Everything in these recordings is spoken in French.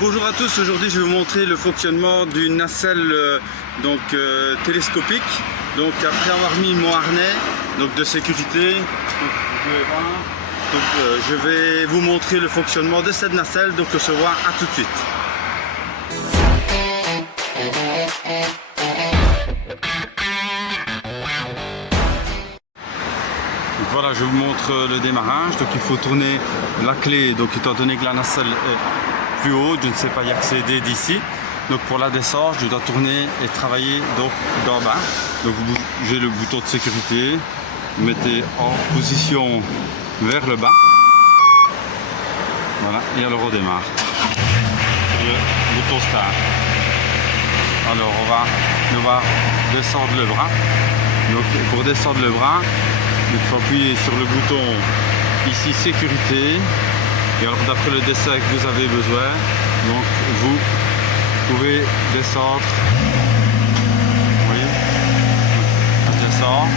Bonjour à tous, aujourd'hui je vais vous montrer le fonctionnement d'une nacelle télescopique. Donc après avoir mis mon harnais de sécurité, je vais vous montrer le fonctionnement de cette nacelle, donc on se voit à tout de suite. Donc voilà, je vous montre le démarrage. Donc il faut tourner la clé, donc étant donné que la nacelle est plus haute, je ne sais pas y accéder d'ici. Donc pour la descente, je dois tourner et travailler donc d'en bas. Donc vous bougez le bouton de sécurité, vous mettez en position vers le bas. Voilà, et alors on démarre. Sur le bouton start. Alors on va devoir descendre le bras. Donc pour descendre le bras, il faut appuyer sur le bouton ici sécurité. Et alors d'après le dessin que vous avez besoin, donc vous pouvez descendre. Vous voyez, je descends.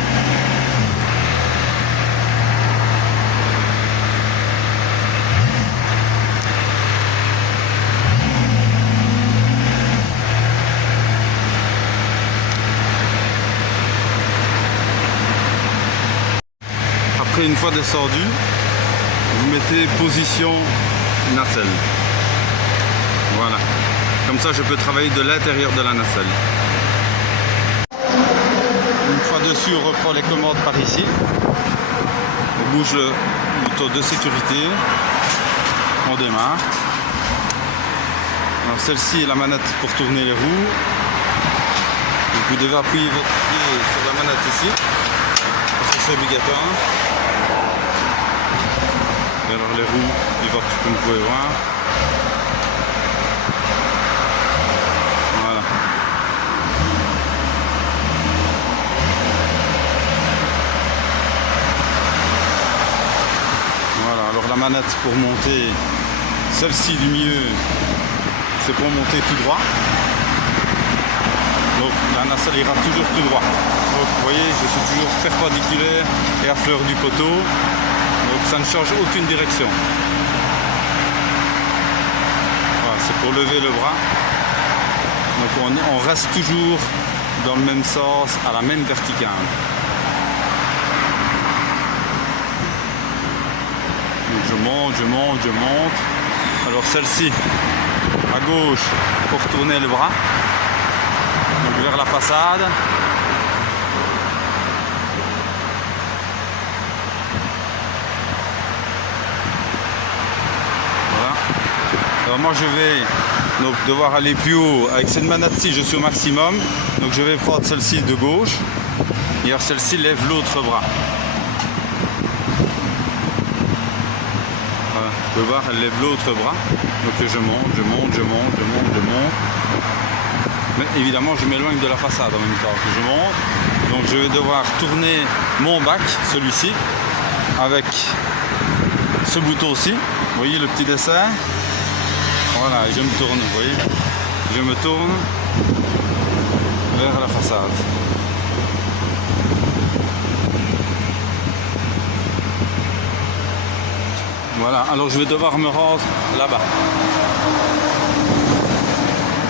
Après, une fois descendu, vous mettez position nacelle. Voilà. Comme ça, je peux travailler de l'intérieur de la nacelle. Une fois dessus, on reprend les commandes par ici. On bouge le bouton de sécurité. On démarre. Alors celle-ci est la manette pour tourner les roues. Donc, vous devez appuyer votre pied sur la manette ici. Parce que c'est obligatoire. Et alors les roues pivotent comme vous pouvez voir. Voilà. Voilà, alors la manette pour monter, celle-ci du milieu, c'est pour monter tout droit. Donc la nacelle ira toujours tout droit. Donc vous voyez, je suis toujours perpendiculaire et à fleur du poteau. Donc ça ne change aucune direction. Voilà, c'est pour lever le bras. Donc on reste toujours dans le même sens, à la même verticale. Donc je monte, je monte, je monte. Alors celle-ci, à gauche, pour tourner le bras. Donc vers la façade. Alors moi je vais donc devoir aller plus haut. Avec cette manette-ci, je suis au maximum. Donc je vais prendre celle-ci de gauche. Et alors celle-ci lève l'autre bras. Voilà, vous pouvez voir, elle lève l'autre bras. Donc je monte, je monte, je monte, je monte, je monte. Mais évidemment, je m'éloigne de la façade en même temps que je monte. Donc je vais devoir tourner mon bac, celui-ci, avec ce bouton-ci. Vous voyez le petit dessin? Voilà, je me tourne, vous voyez, je me tourne vers la façade. Voilà, alors je vais devoir me rendre là-bas.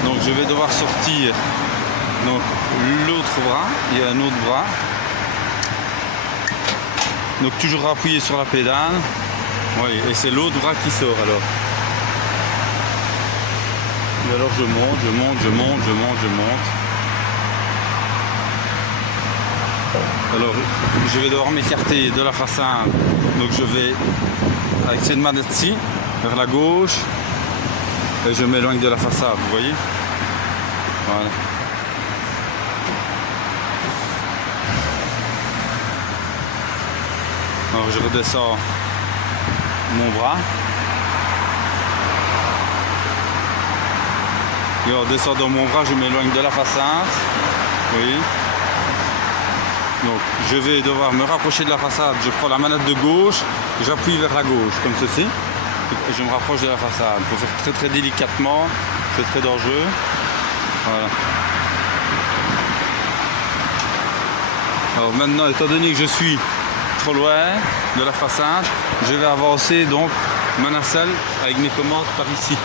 Donc je vais devoir sortir l'autre bras, il y a un autre bras. Donc toujours appuyer sur la pédale. Oui, et c'est l'autre bras qui sort alors. Et alors je monte, je monte, je monte, je monte, je monte. Alors je vais devoir m'écarter de la façade. Donc je vais avec cette manette-ci vers la gauche. Et je m'éloigne de la façade, vous voyez. Voilà. Alors je redescends mon bras. Et en descendant mon bras, je m'éloigne de la façade. Vous voyez. Donc je vais devoir me rapprocher de la façade. Je prends la manette de gauche, j'appuie vers la gauche, comme ceci. Et je me rapproche de la façade. Il faut faire très très délicatement, c'est très dangereux. Voilà. Alors maintenant, étant donné que je suis trop loin de la façade, je vais avancer donc ma nacelle avec mes commandes par ici.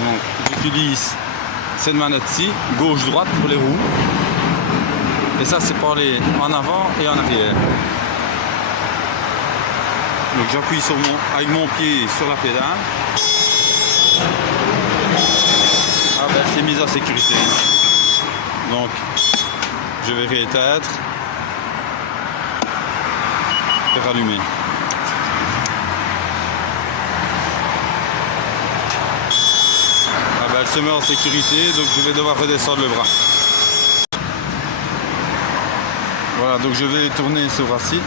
Donc j'utilise cette manette-ci, gauche-droite pour les roues. Et ça c'est pour aller en avant et en arrière. Donc j'appuie avec mon pied sur la pédale. Ah ben c'est mise en sécurité. Donc je vais rééteindre et rallumer. Ah ben elle se met en sécurité, donc je vais devoir redescendre le bras. Voilà, donc je vais tourner ce bras-ci.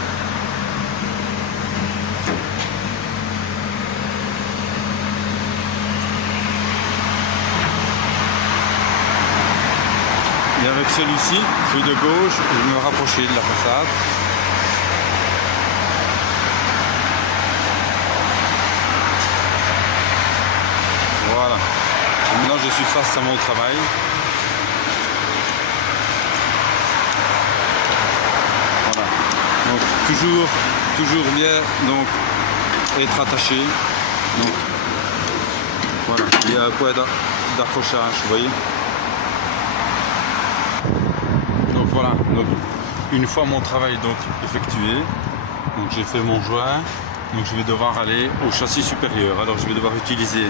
Et avec celui-ci, celui de gauche, je vais me rapprocher de la façade. Voilà. Et maintenant je suis face à mon travail. Voilà. Donc toujours bien donc être attaché. Donc voilà, il y a un point d'accrochage, vous voyez. Donc voilà, donc une fois mon travail donc effectué, donc j'ai fait mon joint, donc je vais devoir aller au châssis supérieur. Alors je vais devoir utiliser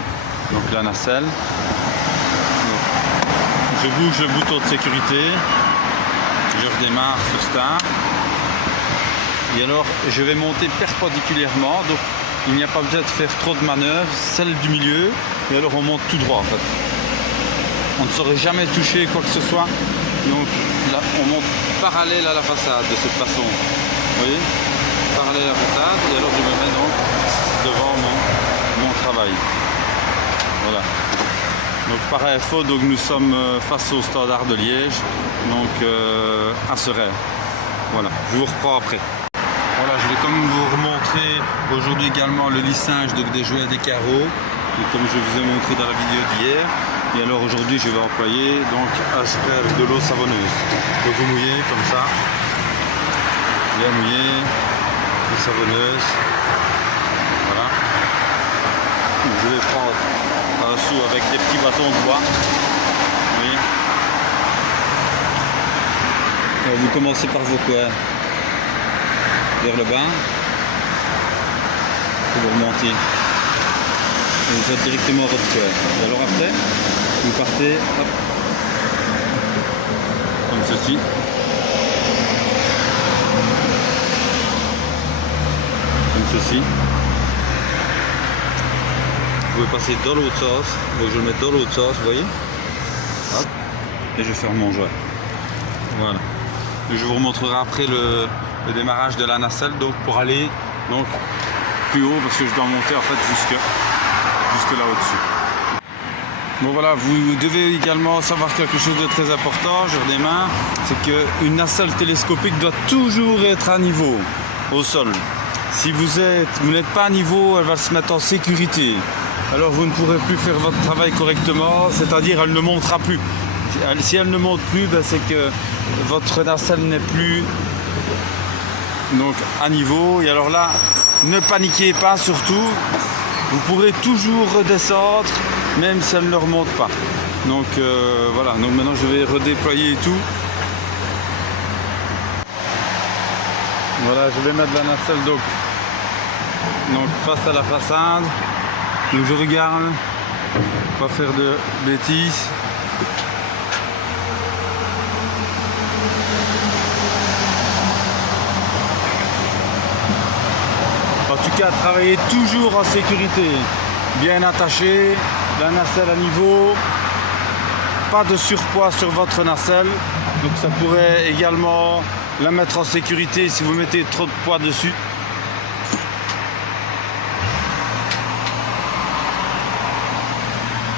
donc la nacelle. Donc, je bouge le bouton de sécurité, je redémarre sur Start. Et alors je vais monter perpendiculairement, donc il n'y a pas besoin de faire trop de manœuvres, celle du milieu, et alors on monte tout droit en fait. On ne saurait jamais toucher quoi que ce soit. Donc là, on monte parallèle à la façade de cette façon. Vous voyez, parallèle à la façade. Et alors je me mets donc devant mon travail. Voilà. Donc par info, donc nous sommes face au Standard de Liège, donc à Seraing. Voilà, je vous reprends après. Voilà, je vais quand même vous remontrer aujourd'hui également le lissage donc, des joints des carreaux, donc, comme je vous ai montré dans la vidéo d'hier. Et alors aujourd'hui je vais employer donc un spray avec de l'eau savonneuse. Donc vous mouillez comme ça, bien mouillé, l'eau savonneuse. Voilà. Donc, je vais prendre un dessous avec des petits bâtons de bois. Vous voyez. Alors, vous commencez par vos coins vers le bas et vous remontez. Et vous faites directement votre coin. Et alors après, vous partez hop, comme ceci. Comme ceci. Vous pouvez passer dans l'autre sens. Donc je vais le mettre dans l'autre sens, vous voyez. Hop. Et je ferme mon joint. Voilà. Et je vous remontrerai après le démarrage de la nacelle donc pour aller donc plus haut parce que je dois monter en fait jusque là au-dessus. Bon voilà, vous devez également savoir quelque chose de très important, je redémarre, c'est qu'une nacelle télescopique doit toujours être à niveau au sol. Si vous n'êtes pas à niveau, elle va se mettre en sécurité. Alors vous ne pourrez plus faire votre travail correctement, c'est-à-dire elle ne montera plus. Si elle ne monte plus, ben c'est que votre nacelle n'est plus donc à niveau. Et alors là, ne paniquez pas surtout. Vous pourrez toujours redescendre, même si elle ne remonte pas. Donc voilà, donc maintenant je vais redéployer et tout. Voilà, je vais mettre la nacelle donc face à la façade. Donc je regarde, pas faire de bêtises. En tout cas, travaillez toujours en sécurité, bien attaché, la nacelle à niveau, pas de surpoids sur votre nacelle, donc ça pourrait également la mettre en sécurité si vous mettez trop de poids dessus.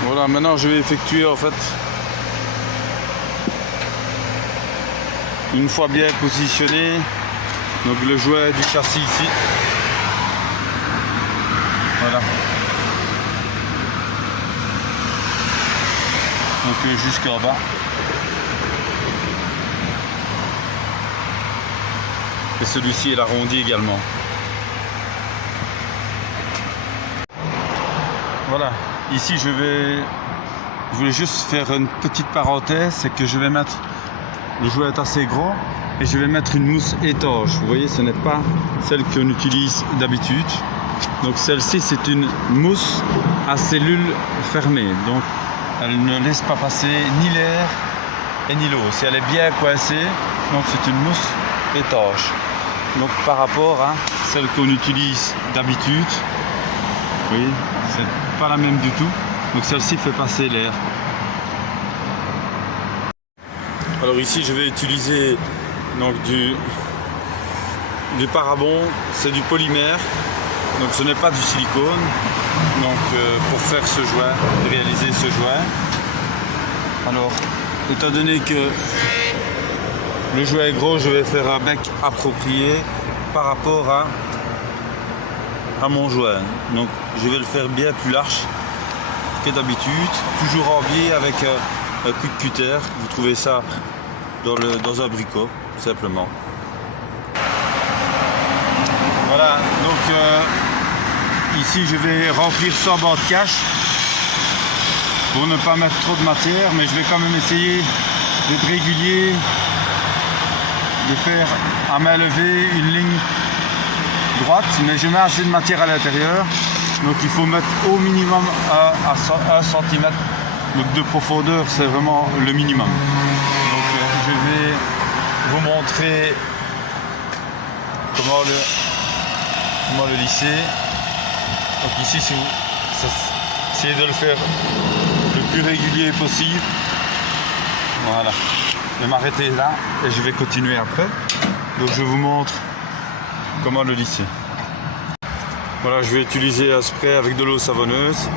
Voilà, maintenant je vais effectuer en fait, une fois bien positionné, donc le joint du châssis ici. Voilà. Donc jusqu'en bas. Et celui-ci est arrondi également. Voilà. Ici je vais je voulais juste faire une petite parenthèse, c'est que je vais mettre, le jouet est assez gros, et je vais mettre une mousse étanche. Vous voyez, ce n'est pas celle qu'on utilise d'habitude. Donc celle-ci, c'est une mousse à cellules fermées. Donc elle ne laisse pas passer ni l'air et ni l'eau. Si elle est bien coincée, donc c'est une mousse étanche. Donc par rapport à celle qu'on utilise d'habitude, vous voyez, c'est pas la même du tout. Donc celle-ci fait passer l'air. Alors ici, je vais utiliser donc du parabon, c'est du polymère. Donc ce n'est pas du silicone. Donc pour faire ce jouet, réaliser ce jouet. Alors, étant donné que le jouet est gros, je vais faire un bec approprié par rapport à mon jouet. Donc je vais le faire bien plus large que d'habitude, toujours en biais avec un quick cutter. Vous trouvez ça dans un bricot, simplement. Voilà, donc ici je vais remplir ça en bord de cache pour ne pas mettre trop de matière, mais je vais quand même essayer d'être régulier, de faire à main levée une ligne droite, mais je mets assez de matière à l'intérieur, donc il faut mettre au minimum à 1 cm de profondeur, c'est vraiment le minimum. Donc je vais vous montrer comment le lisser. Donc ici, si vous essayez de le faire le plus régulier possible, voilà. Je vais m'arrêter là et je vais continuer après. Donc je vous montre comment le lisser. Voilà, je vais utiliser un spray avec de l'eau savonneuse.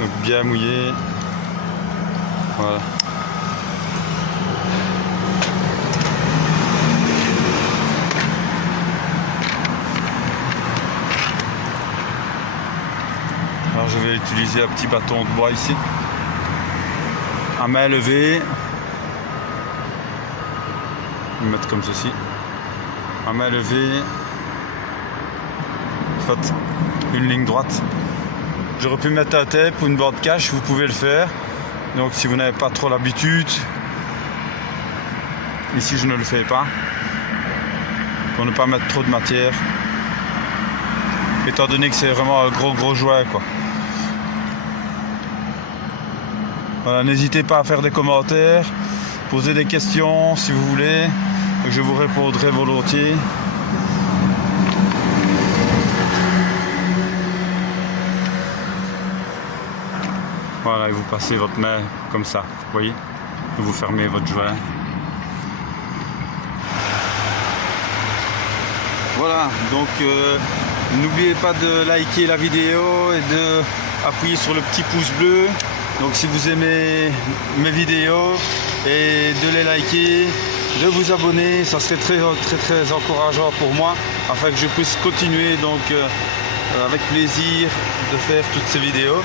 Donc bien mouillé. Voilà. Alors je vais utiliser un petit bâton de bois ici, à main levée, je vais mettre comme ceci, à main levée, faites une ligne droite. J'aurais pu mettre un tape ou une board cache, vous pouvez le faire, donc si vous n'avez pas trop l'habitude, ici je ne le fais pas, pour ne pas mettre trop de matière, étant donné que c'est vraiment un gros jouet quoi. Voilà, n'hésitez pas à faire des commentaires, poser des questions si vous voulez, je vous répondrai volontiers. Voilà, et vous passez votre main comme ça, vous voyez, et vous fermez votre jouet. Voilà, donc n'oubliez pas de liker la vidéo et de appuyer sur le petit pouce bleu. Donc si vous aimez mes vidéos, et de les liker, de vous abonner, ça serait très encourageant pour moi, afin que je puisse continuer donc avec plaisir de faire toutes ces vidéos.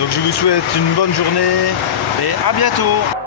Donc je vous souhaite une bonne journée et à bientôt.